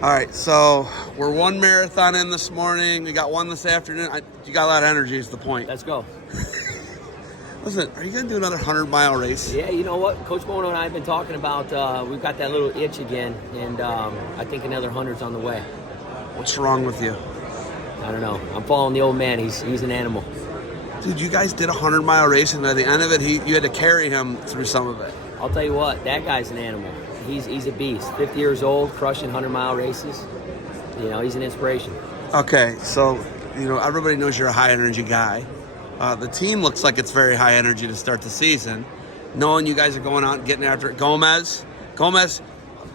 All right, so we're one marathon in this morning. We got one this afternoon. You got a lot of energy is the point. Let's go. Listen, are you going to do another 100-mile race? Yeah, you know what? Coach Bono and I have been talking about, we've got that little itch again, and I think another 100's on the way. What's wrong with you? I don't know. I'm following the old man. He's an animal. Dude, you guys did a 100-mile race, and at the end of it, you had to carry him through some of it. I'll tell you what, that guy's an animal. He's a beast. 50 years old, crushing 100-mile races. You know, he's an inspiration. Okay, so, everybody knows you're a high-energy guy. The team looks like it's very high energy to start the season. Knowing you guys are going out and getting after it. Gomez,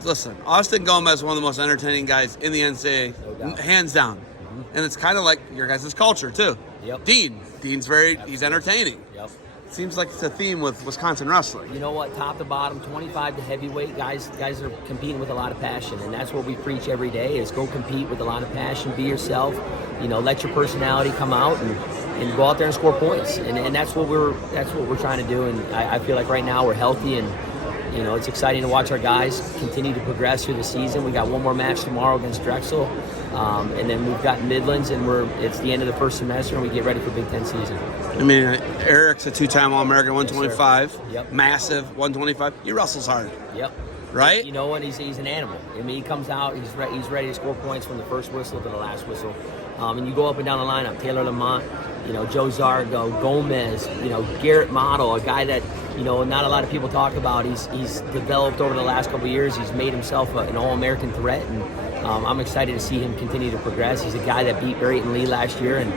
listen, Austin Gomez is one of the most entertaining guys in the NCAA, No hands down. Mm-hmm. And it's kind of like your guys' culture, too. Yep. Dean's he's entertaining. Yep. Seems like it's a theme with Wisconsin wrestling. You know what? Top to bottom, 25 to heavyweight, guys are competing with a lot of passion, and that's what we preach every day: is go compete with a lot of passion, be yourself. Let your personality come out and go out there and score points, and that's what we're trying to do. And I feel like right now we're healthy, and it's exciting to watch our guys continue to progress through the season. We got one more match tomorrow against Drexel, and then we've got Midlands, and it's the end of the first semester, and we get ready for Big Ten season. I mean, Eric's a two-time All-American, 125, Yep. Massive, 125. He wrestles hard. Yep. Right? And he's an animal. I mean, he comes out, he's ready to score points from the first whistle to the last whistle. And you go up and down the lineup: Taylor Lamont, Joe Zargo, Gomez, Garrett Model, a guy that not a lot of people talk about. He's developed over the last couple of years. He's made himself an All-American threat, and I'm excited to see him continue to progress. He's a guy that beat Barrington Lee last year, and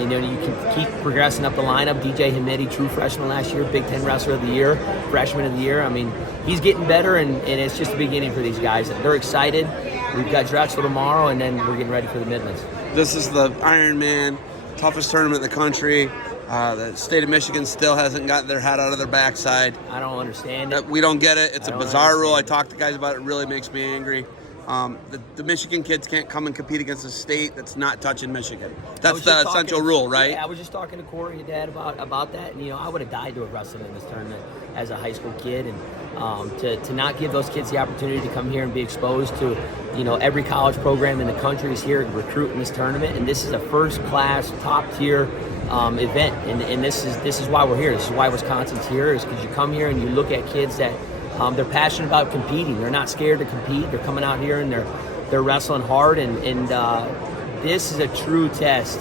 you can keep progressing up the lineup. DJ Hamidi, true freshman last year, Big Ten Wrestler of the Year, Freshman of the Year. I mean, he's getting better, and it's just the beginning for these guys. They're excited. We've got Drexel tomorrow, and then we're getting ready for the Midlands. This is the Ironman, toughest tournament in the country. The state of Michigan still hasn't gotten their head out of their backside. I don't understand it. We don't get it. It's a bizarre rule. I talk to guys about it. It really makes me angry. The Michigan kids can't come and compete against a state that's not touching Michigan. That's the essential rule, right? Yeah, I was just talking to Corey and Dad about that, and I would have died to have wrestled in this tournament as a high school kid, and to not give those kids the opportunity to come here and be exposed to, every college program in the country is here to recruit in this tournament, and this is a first-class, top-tier event, and this is why we're here. This is why Wisconsin's here, is because you come here and you look at kids that they're passionate about competing. They're not scared to compete. They're coming out here and they're wrestling hard, and this is a true test,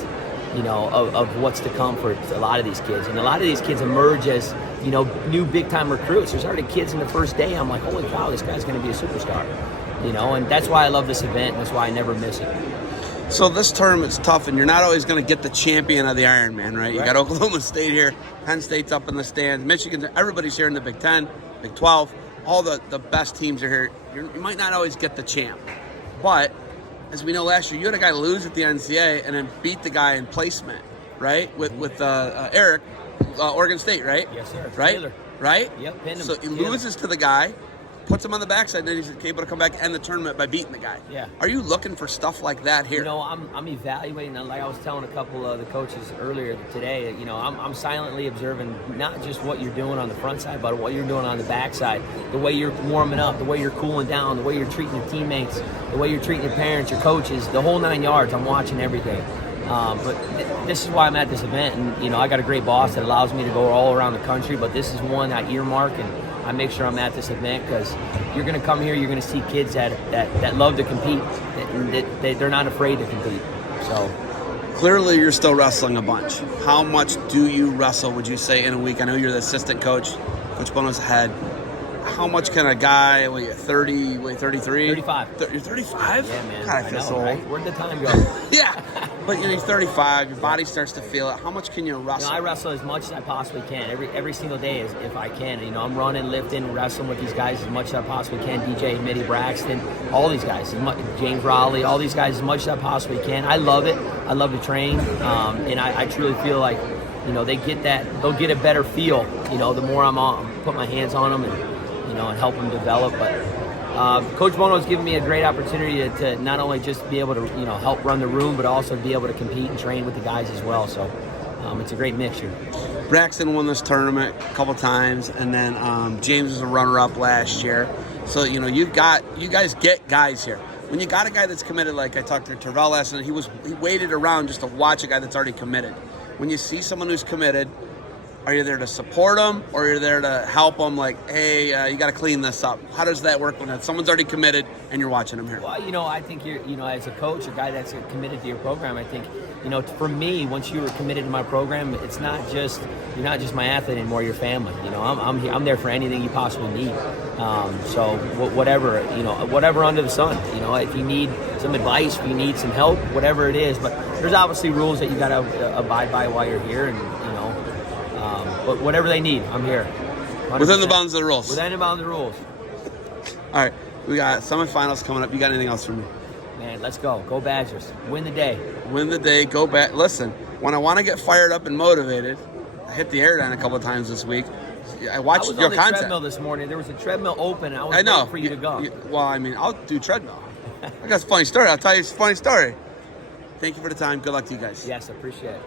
of what's to come for a lot of these kids. And a lot of these kids emerge as, new big-time recruits. There's already kids in the first day. I'm like, holy cow, this guy's going to be a superstar, and that's why I love this event, and that's why I never miss it. So this tournament's tough, and you're not always going to get the champion of the Ironman, right? You got Oklahoma State here, Penn State's up in the stands, Michigan, everybody's here in the Big Ten, Big 12. All the best teams are here. You might not always get the champ. But, as we know last year, you had a guy lose at the NCAA and then beat the guy in placement, right? With Eric, Oregon State, right? Yes, sir. Right? Taylor. Right? Yep, pinned him. So he loses to the guy, puts him on the backside, and then he's able to come back and end the tournament by beating the guy. Yeah. Are you looking for stuff like that here? I'm evaluating, like I was telling a couple of the coaches earlier today, I'm silently observing not just what you're doing on the front side, but what you're doing on the back side, the way you're warming up, the way you're cooling down, the way you're treating your teammates, the way you're treating your parents, your coaches, the whole 9 yards. I'm watching everything. But this is why I'm at this event, and I got a great boss that allows me to go all around the country, but this is one I earmark, and I make sure I'm at this event, because you're going to come here, you're going to see kids that love to compete, that they're not afraid to compete. So clearly you're still wrestling a bunch. How much do you wrestle, would you say, in a week? I know you're the assistant coach, Coach Bono's head. How much can a guy, 30, 33? 35. You're 35? Yeah, man. God, I feel so old. Right? Where'd the time go? Yeah. But you're 35, your body starts to feel it. How much can you wrestle? I wrestle as much as I possibly can, every single day if I can. I'm running, lifting, wrestling with these guys as much as I possibly can. DJ, Mitty, Braxton, all these guys, James Raleigh, all these guys as much as I possibly can. I love it. I love to train, and I truly feel like, they get that. They'll get a better feel, the more I'm put my hands on them and help them develop. But Coach Bono has given me a great opportunity to not only just be able to help run the room, but also be able to compete and train with the guys as well. So it's a great mixture. Braxton won this tournament a couple times, and then James was a runner-up last year. So you guys get guys here. when you got a guy that's committed, like I talked to Terrell last night, he waited around just to watch a guy that's already committed. When you see someone who's committed, are you there to support them, or are you there to help them? Like, hey, you got to clean this up. How does that work when someone's already committed and you're watching them here? Well, I think you're, as a coach, a guy that's committed to your program, I think, for me, once you were committed to my program, you're not just my athlete anymore. You're family. I'm there for anything you possibly need. So whatever under the sun. If you need some advice, if you need some help, whatever it is. But there's obviously rules that you got to abide by while you're here, and but whatever they need, I'm here. 100%. Within the bounds of the rules. Within the bounds of the rules. All right, we got semifinals coming up. You got anything else for me? Man, let's go. Go Badgers. Win the day. Win the day. Go back. Listen, when I want to get fired up and motivated, I hit the air down a couple of times this week. I watched your content. I was on the treadmill this morning. There was a treadmill open. I was waiting for you to go. Well, I'll do treadmill. I got a funny story. I'll tell you a funny story. Thank you for the time. Good luck to you guys. Yes, I appreciate it.